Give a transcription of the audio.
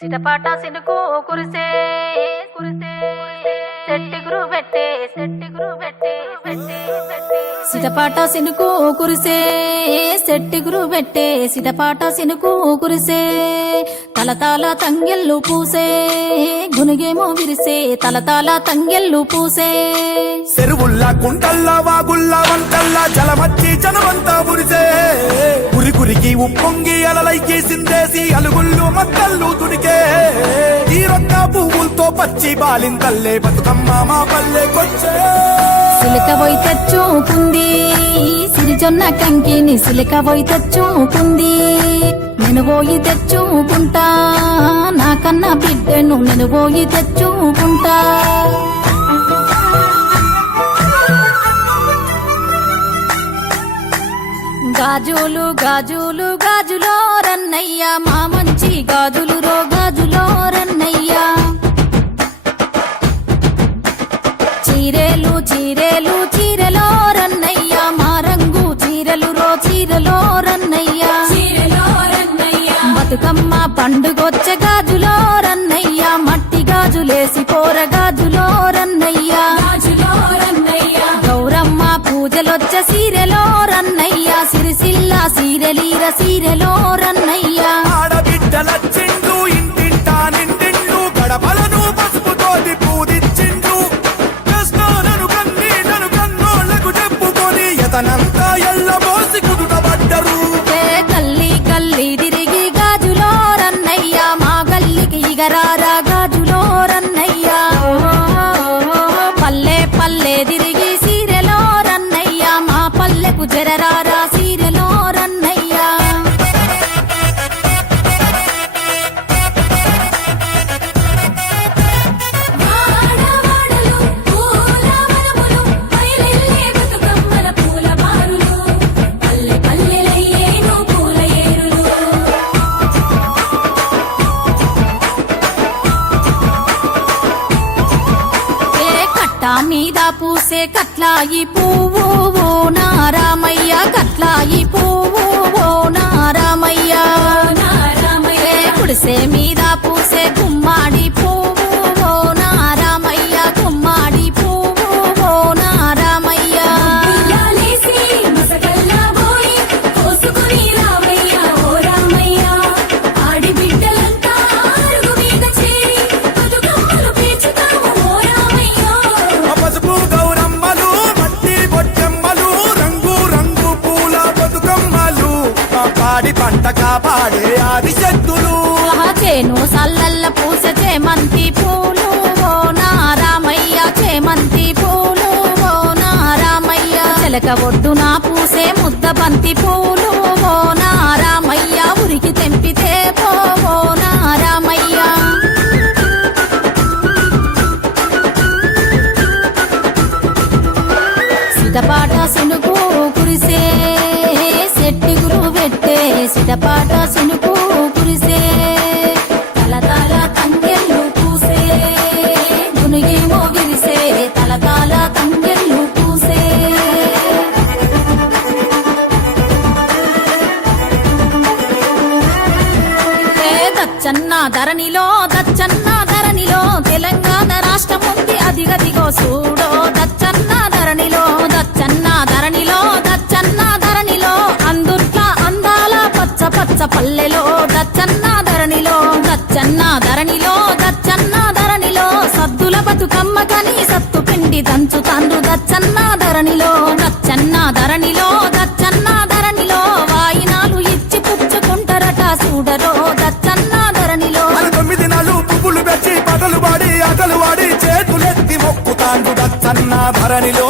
సిటపాట సినుకు కురిసే కురిసే సెట్టిగురు పెట్టే సెట్టిగురు పెట్టే సిటపాట సినుకు కురిసే సెట్టిగురు పెట్టే సిటపాట సినుకు కురిసే తలతాల తంగెళ్ళు పూసే గునుగేమో విరిసే తలతాల తంగెళ్ళు పూసే చెరువుల్లా కుంటల్లా వాగుల్లా వంటల్లా జలమచ్చి జనమంతా మురిసే గురికి ఉప్పొంగి అలలైకి సిందేసి అలుగుళ్ళు మక్కళ్ళు తుడికే ఈ రొక్క పువ్వులతో పచ్చి బాలింతల్లే బతుకమ్మ మా పల్లెకొచ్చే సిలిక పోయి తెచ్చుకుంది సిరిజొన్న కంకిని సిలిక పోయి తెచ్చుకుంది నేను పోయి తెచ్చుకుంటా నాకన్నా బిడ్డను నేను పోయి తెచ్చుకుంటా గాజులు గాజులు గాజులో రన్నయ్య మా మంచి గాజులు రో గాజులో రన్నయ్య చీరేలు చీరేలు చీరలో రన్నయ్య మా రంగు చీరలు రో చీరలో రన్నయ్య బతుకమ్మ పండుగొచ్చే గాజులో రన్నయ్య మట్టి గాజులేసి పోర గాజులో రన్నయ్య గౌరమ్మ పూజలొచ్చే సీరెలో రన్నయ్య సిరిసిల్ల సీరెలీర సీరెలో రన్నయ్య ఆడబిడ్డలచ్చిండు ఇంటింటా నిండిండు గడపలను పసుపుతోటి పూజించిండు కృష్ణను కన్నీటను కన్నోళ్లకు చెప్పుకొని ఎతనంతా ఎల్లబోసి కుదుటబడ్డరు గల్లీ గల్లీ తిరిగి గాజులో రన్నయ్య మా గల్లికి ఇగరారా గాజులో రన్నయ్య పల్లె పల్లె తిరిగి సీరెలో రన్నయ్య మా పల్లెకు జరరారా సీరెలో రన్నయ్య మీద పూసే కట్లాయి పువ్వు ఓ నారామయ్య కట్లాయి పువ్వు ఓ నారామయ్య కుడిసే మీద పూసే గుమ్మాడి పువ్వు ఓ నారామయ్య గుమ్మాడి పువ్వు ఓ నారామయ్య పసుపు గౌరమ్మలు మట్టి బొట్టెమ్మలు రంగు రంగు పూల బతుకమ్మలు మా పాడి పంట కాపాడే ఆదిశక్తులు చేను సల్లల్ల పూస చేమంతి పూలు ఓ నారామయ్య చేమంతి పూలు ఓ నారామయ్య చిలక ఒడ్డున పూసే ముద్ద బంతి పూలు ఓ నారామయ్య ఉరికి తెంపితే పో ఓ నారామయ్య సిటపాట సినుకు కురిసే సెట్టిగురు పెట్టే సిటపాట సినుకు కురిసే తలతాల తంగెళ్ళు పూసే గునుగేమో విరిసే తలతాల తంగెళ్ళు పూసే దచ్చన్న ధరణిలో దచ్చన్న ధరణిలో తెలంగాణ రాష్ట్రం ఉంది అదిగదిగో చూడో దచ్చన్న ధరణిలో దచ్చన్న ధరణిలో దచ్చన్న ధరణిలో అందుట్ల అందాల పచ్చ పచ్చ పల్లెలో దచ్చన్న ధరణిలో దచ్చన్న ధరణిలో దచ్చన్న ధరణిలో సద్దుల బతుకమ్మ కని సత్తు పిండి దంచు తండ్రు దచ్చన్న ధరణిలో దచ్చన్న ధరణిలో దచ్చన్న ధరణిలో వాయినాలు ఇచ్చి పుచ్చుకుంటారట చూడరో దచ్చన్న ధరణిలో 9 దినాలు పువ్వులు పెట్టి పాటలు పాడి ఆటలు వాడి చేతులెత్తి మొక్కుతాండు దచ్చన్న ధరణిలో